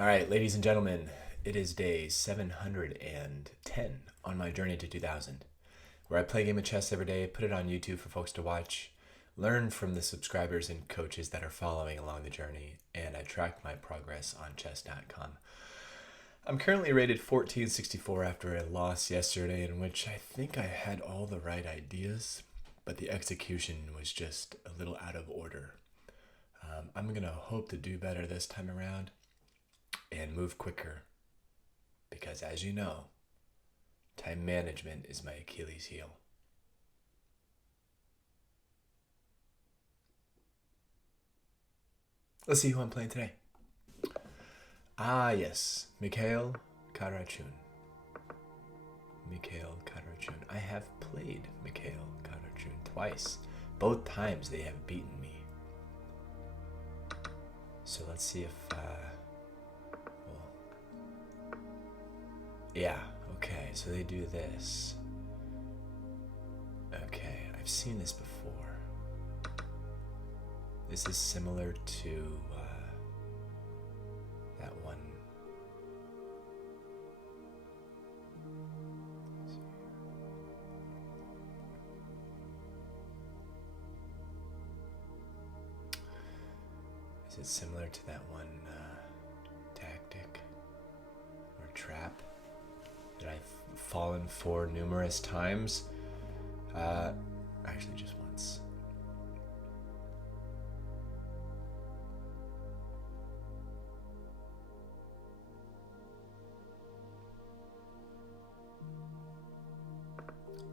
All right, ladies and gentlemen, it is day 710 on my journey to 2000, where I play a game of chess every day, put it on YouTube for folks to watch, learn from the subscribers and coaches that are following along the journey, and I track my progress on chess.com. I'm currently rated 1464 after a loss yesterday in which I think I had all the right ideas, but the execution was just a little out of order. I'm going to hope to do better this time around and move quicker because, as you know, time management is my Achilles heel. Let's see who I'm playing today. Ah, yes, Mikhail Karachun. I have played Mikhail Karachun twice. Both times they have beaten me. So let's see if, yeah, okay, so they do this. Okay, I've seen this before. This is similar to that one. Is it similar to that one tactic or trap that I've fallen for numerous times? Actually, just once.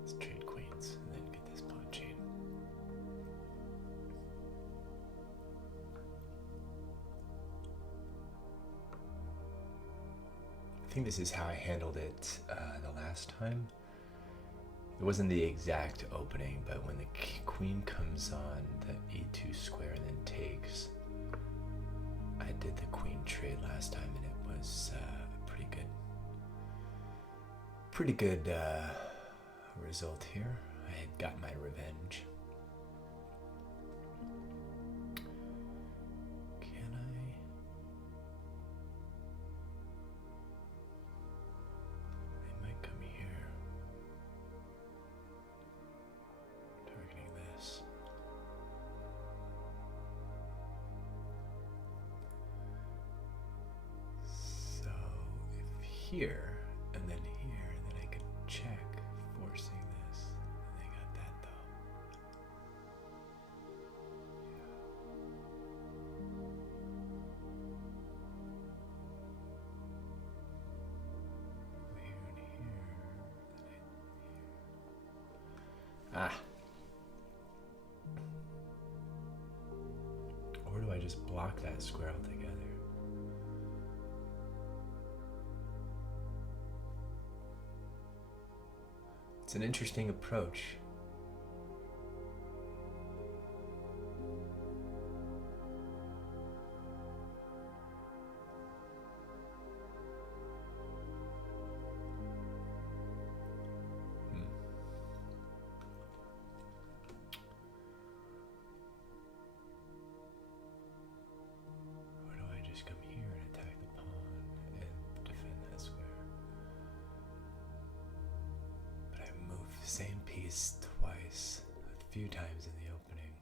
Let's trade queens and then get this pawn chain. I think this is how I handled it the last time. It wasn't the exact opening, but when the queen comes on the e2 square and then takes, I did the queen trade last time and it was a pretty good result here. I had got my revenge. Here and then here, and then I could check, forcing this. And they got that though. Yeah. Here and here, then here. Ah. Or do I just block that square altogether? It's an interesting approach. Or do I just come here and attack the pawn and defend that square? Same piece twice, a few times in the opening.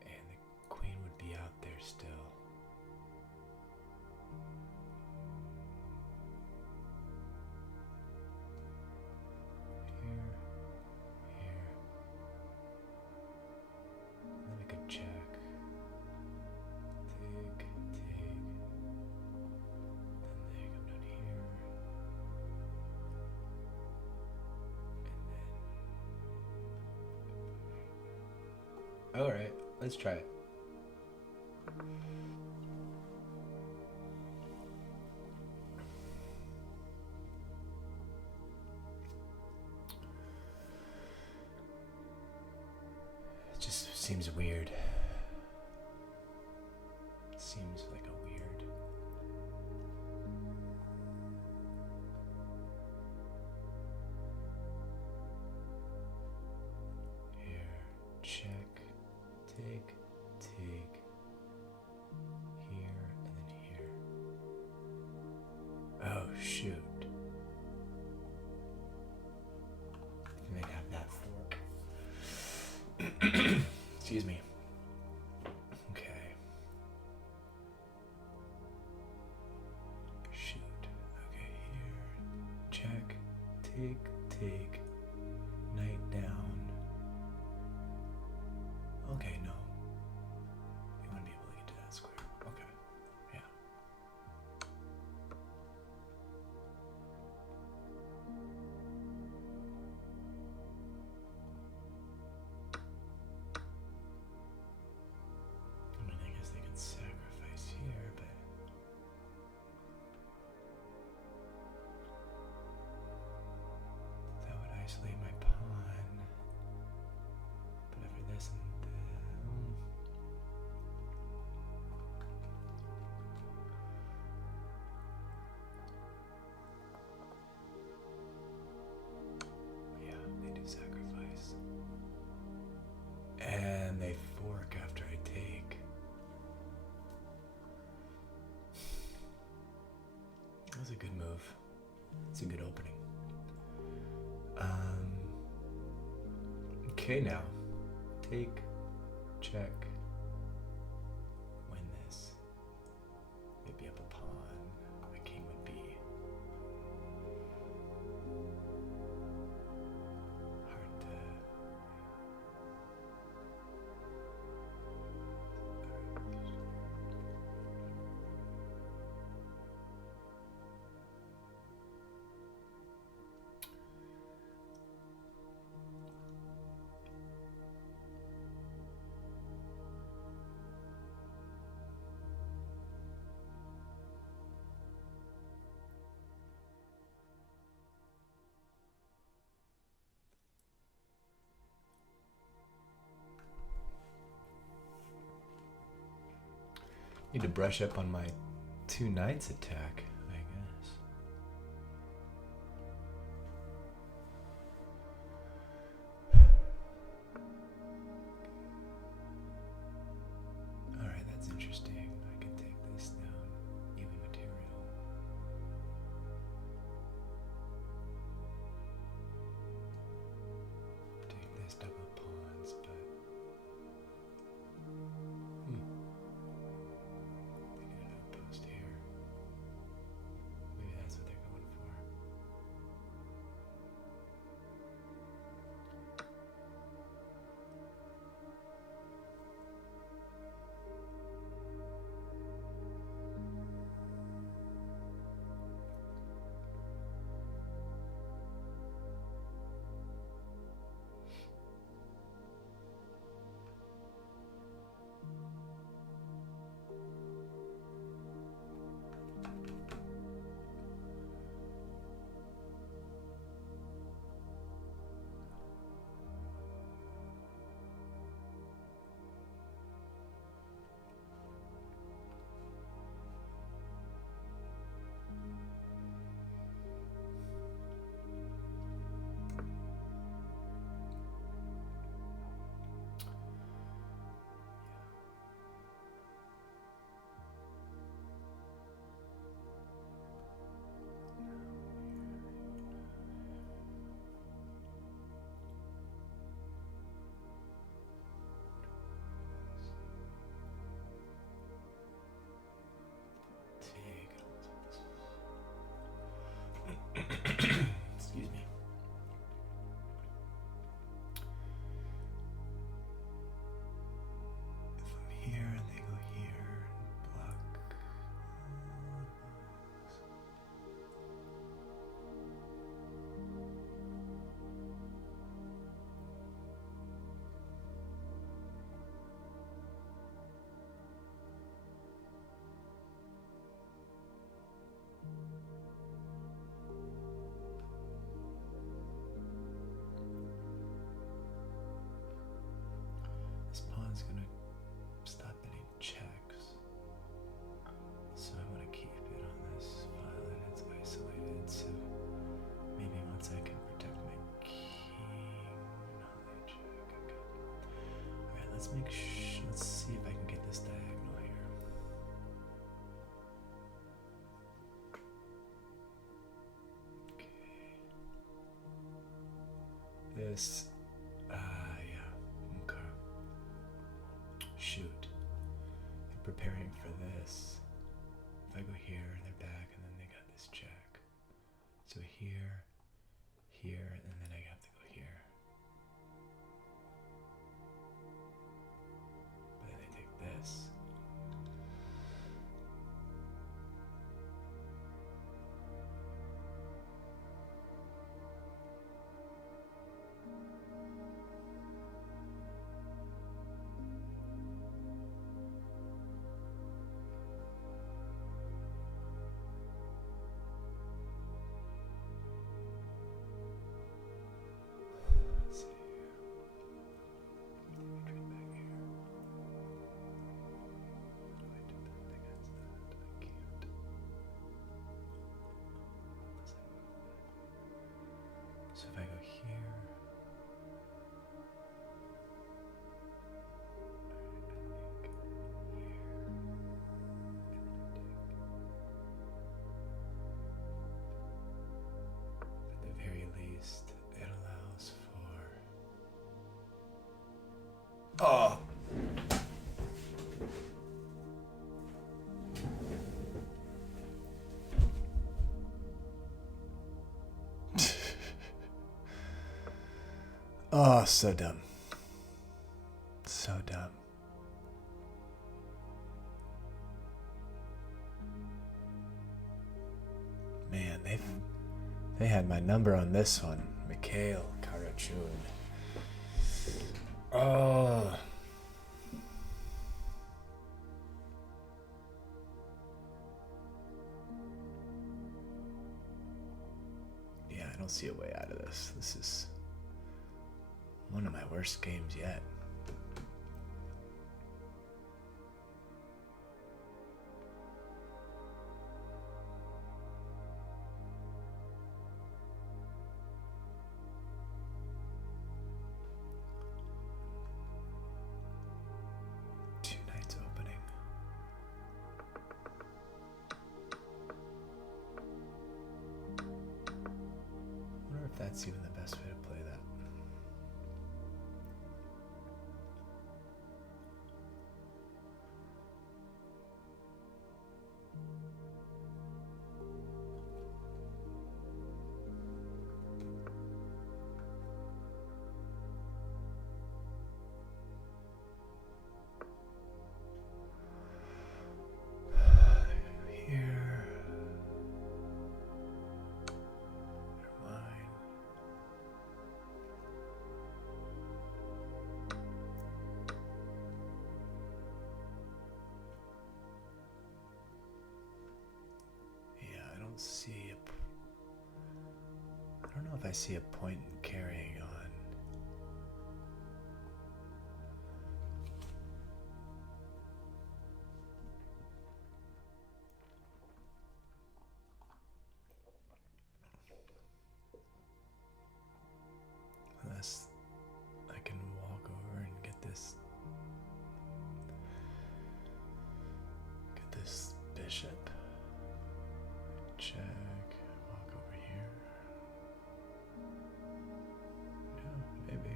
And the queen would be out there still. Here, here. And then I could check. Alright, let's try it. It just seems weird. It seems like a weird. Here, check. Take. shoot. I may have that fork. Excuse me. Okay. Shoot. Okay, here. Check. Take. Knight down. Okay, no. You want to be able to get to that square. Okay. Yeah. I mean, I guess they could sacrifice here, but that would isolate my pawn. But after this and yeah, they do sacrifice. And they fork after I take. That's a good move. It's a good opening. Okay, now. Take, check, win this. Maybe up a pawn. My king would be hard to. Need to brush up on my 2 knights attack, I guess. Alright, that's interesting. I can take this down, even material. Take this double pawns, but outpost here. Maybe that's what they're going for. Excuse me. If I'm here and they go here and block. This pawn's gonna stop any checks, so I want to keep it on this file and it's isolated, so maybe once I can protect my king, no, they check, okay. Alright, let's see if I can get this diagonal here. this. Yeah. Okay. Shoot. They're preparing for this. If I go here, they're back, and then they got this check. So here, and then I have to go here. But then they take this. So if I go here, at the very least, it allows for... Oh! Oh, so dumb. So dumb. Man, they had my number on this one. Mikhail Karachun. Oh. Yeah, I don't see a way out of this. This is one of my worst games yet. Two nights opening. I wonder if that's even the best way to play that. Here. Never mind. Yeah, I don't see I don't know if I see a point in carrying on. Unless I can walk over and get this bishop. Check. Walk over here. Yeah, maybe.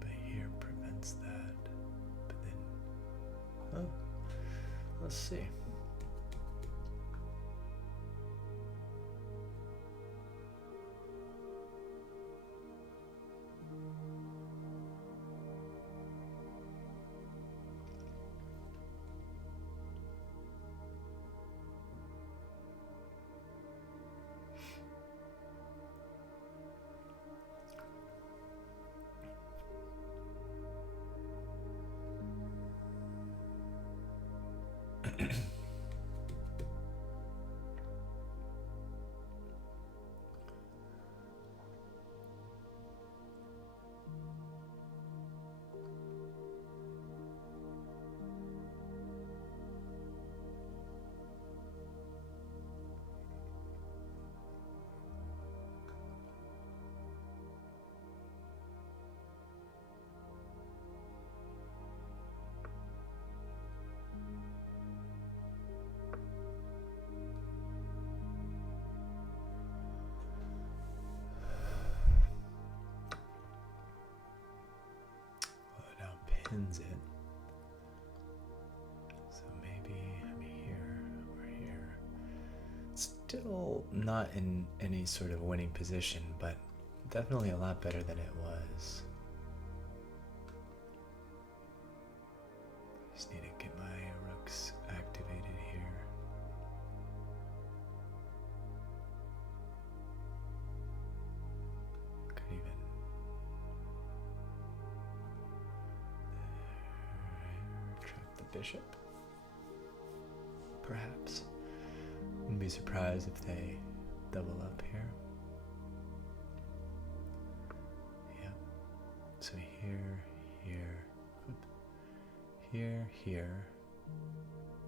But here prevents that. But then, oh, let's see. blends in. So maybe I'm here or here. Still not in any sort of winning position, but definitely a lot better than it was. Just need to get my rooks activated here. Could even trap the bishop. Perhaps. Wouldn't be surprised if they double up here. Yep. So here, here,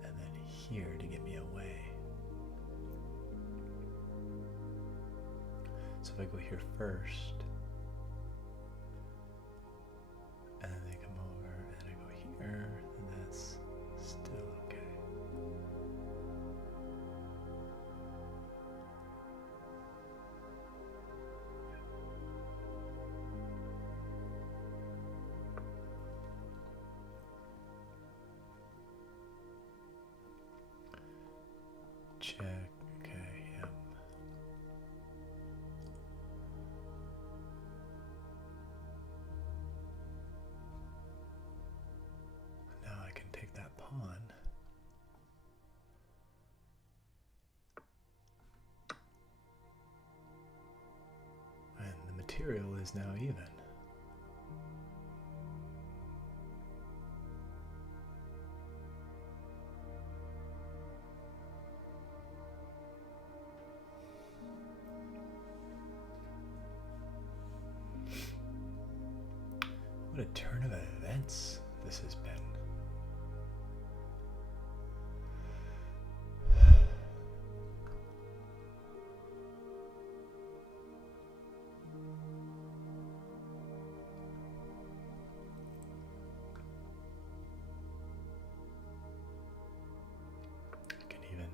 and then here to get me away. So if I go here first, and then they come over, and then I go here, and that's still okay. Check, okay, yep. Now I can take that pawn. And the material is now even. What a turn of events this has been. I can even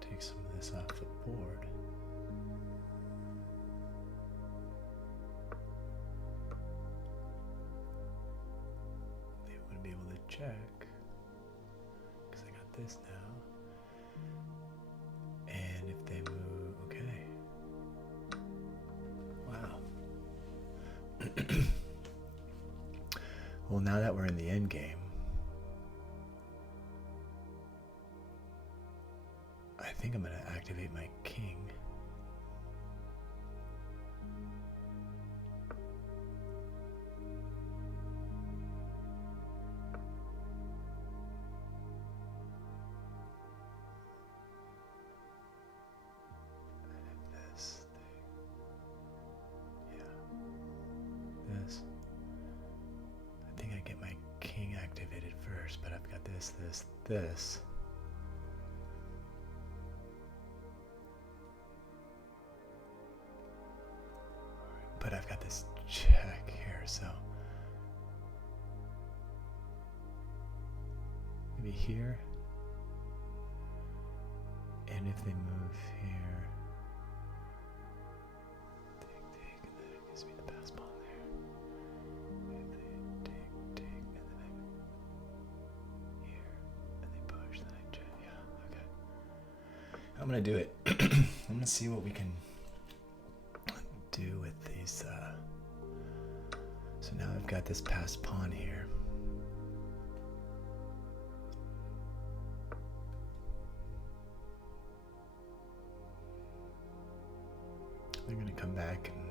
take some of this off the board. Check, because I got this now, and if they move, okay, wow. Well, now that we're in the end game, I think I'm going to activate my king. I think I get my king activated first, but I've got this. But I've got this check here, so maybe here. And if they move here, take, and then it gives me the pass pawn there. If they take, and then I here, and they push, then I check. Yeah, okay. I'm gonna do it. I'm gonna see what we can do with these. So now I've got this passed pawn here. They're gonna come back and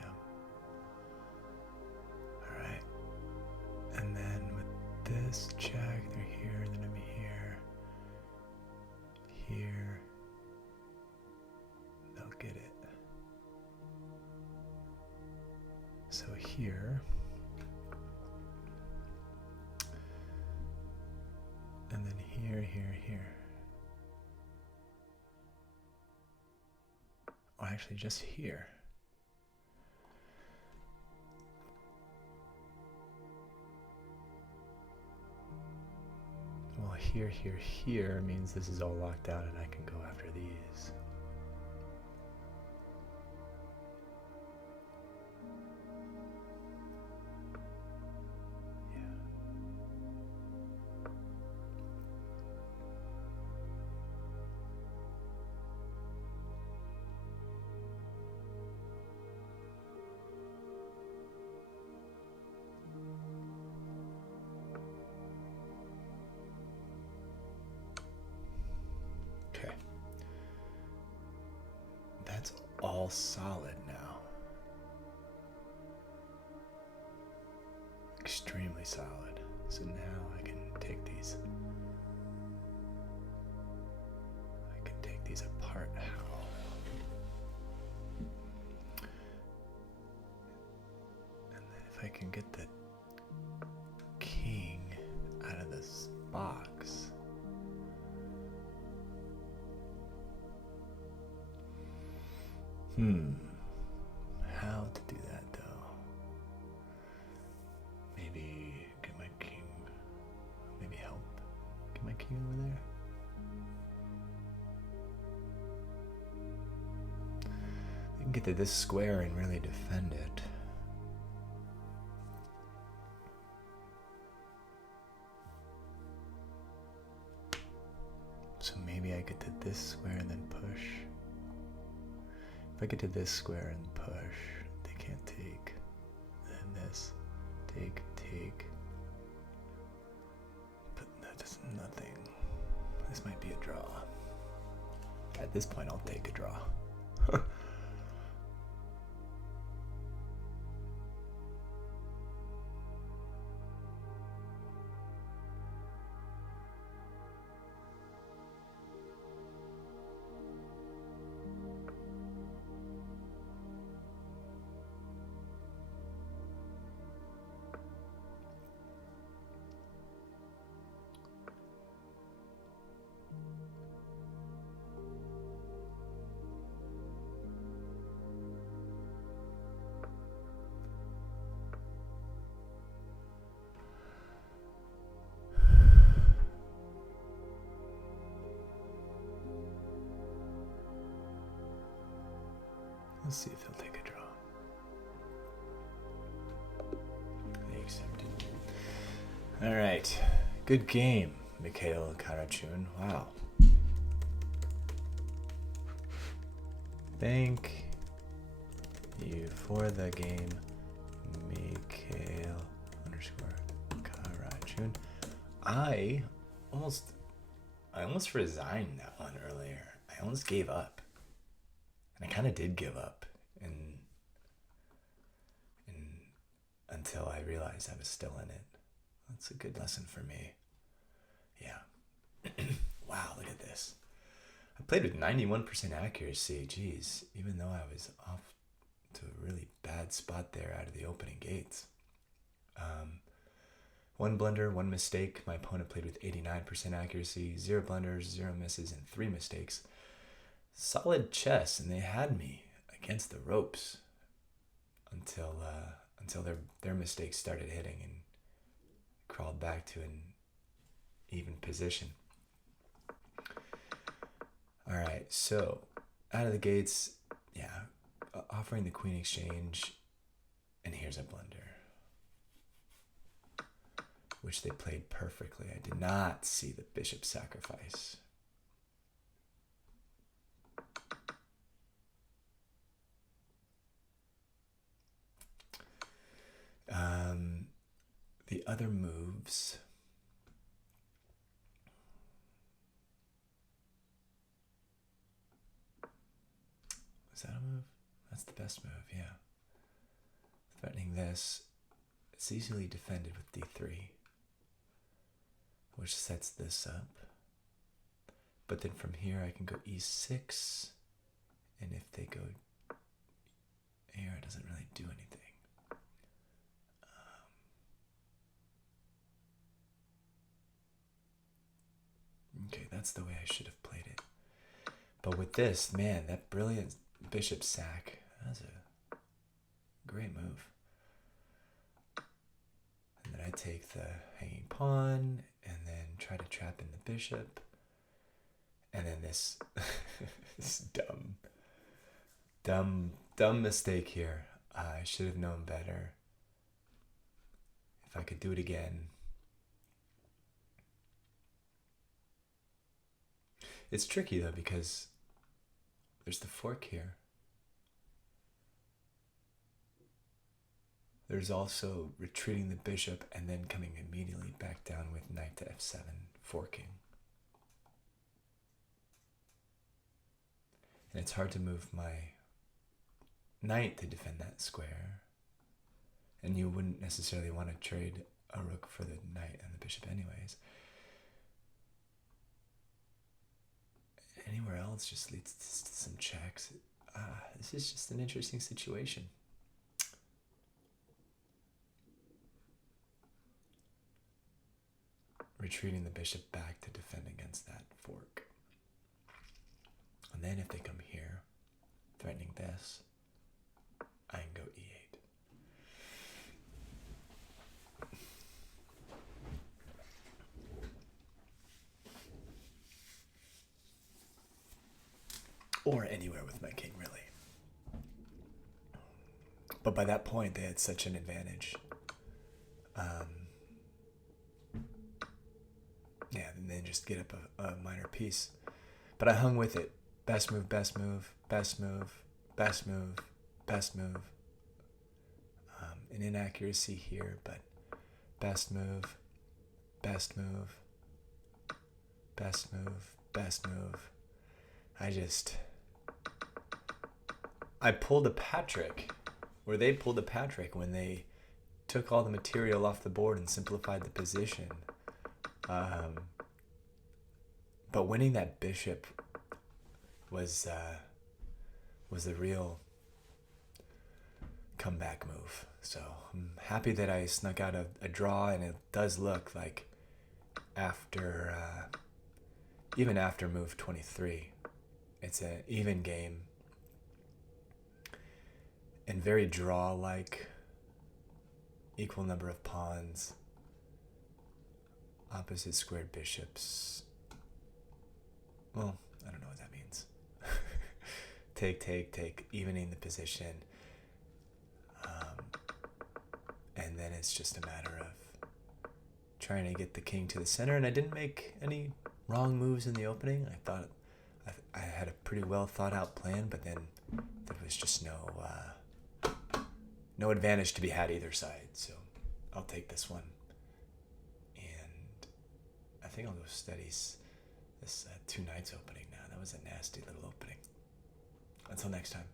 yeah. All right. And then with this check, they're here. Then I'm here. Here. They'll get it. So here. And then here. Oh, actually just here. Well, here means this is all locked out and I can go after these. That's all solid now. Extremely solid. So now I can take these. I can take these apart now. And then if I can get the king out of this box. How to do that though? Maybe get my king, maybe help get my king over there? I can get to this square and really defend it. So maybe I get to this square and then push. If I get to this square and push, they can't take. Then this, take. But that does nothing. This might be a draw. At this point, I'll take a draw. Let's see if they'll take a draw. They accepted. All right. Good game, Mikhail Karachun. Wow. Thank you for the game, Mikhail _Karachun. I almost resigned that one earlier. I almost gave up. And I kind of did give up, and until I realized I was still in it. That's a good lesson for me. Yeah. Wow, look at this. I played with 91% accuracy. Jeez, even though I was off to a really bad spot there out of the opening gates. One blunder, one mistake. My opponent played with 89% accuracy, 0 blunders, 0 misses, and 3 mistakes. Solid chess, and they had me against the ropes until their mistakes started hitting and crawled back to an even position. All right, so out of the gates, yeah, offering the queen exchange, and here's a blunder, which they played perfectly. I did not see the bishop sacrifice. The other moves. Was that a move? That's the best move, yeah. Threatening this. It's easily defended with d3, which sets this up. But then from here I can go e6, and if they go here, it doesn't really do anything. Okay, that's the way I should have played it. But with this, man, that brilliant bishop sack, that's a great move. And then I take the hanging pawn, and then try to trap in the bishop. And then this, this dumb mistake here. I should have known better. If I could do it again. It's tricky though, because there's the fork here. There's also retreating the bishop and then coming immediately back down with knight to f7, forking. And it's hard to move my knight to defend that square. And you wouldn't necessarily want to trade a rook for the knight and the bishop anyways. Anywhere else just leads to some checks. This is just an interesting situation. Retreating the bishop back to defend against that fork. And then if they come here, threatening this, I can go e8. Or anywhere with my king, really. But by that point, they had such an advantage. Yeah, and then just get up a minor piece. But I hung with it. Best move, best move, best move, best move, best move. An inaccuracy here, but best move, best move, best move, best move. I pulled a Patrick, or they pulled a Patrick when they took all the material off the board and simplified the position. But winning that bishop was a real comeback move. So I'm happy that I snuck out a draw, and it does look like after even after move 23, it's an even game and very draw-like, equal number of pawns, opposite squared bishops. Well, I don't know what that means. Take, evening the position. And then it's just a matter of trying to get the king to the center. And I didn't make any wrong moves in the opening. I thought I had a pretty well thought out plan, but then there was just no advantage to be had either side. So I'll take this one. And I think I'll go steady this two knights opening now. That was a nasty little opening. Until next time.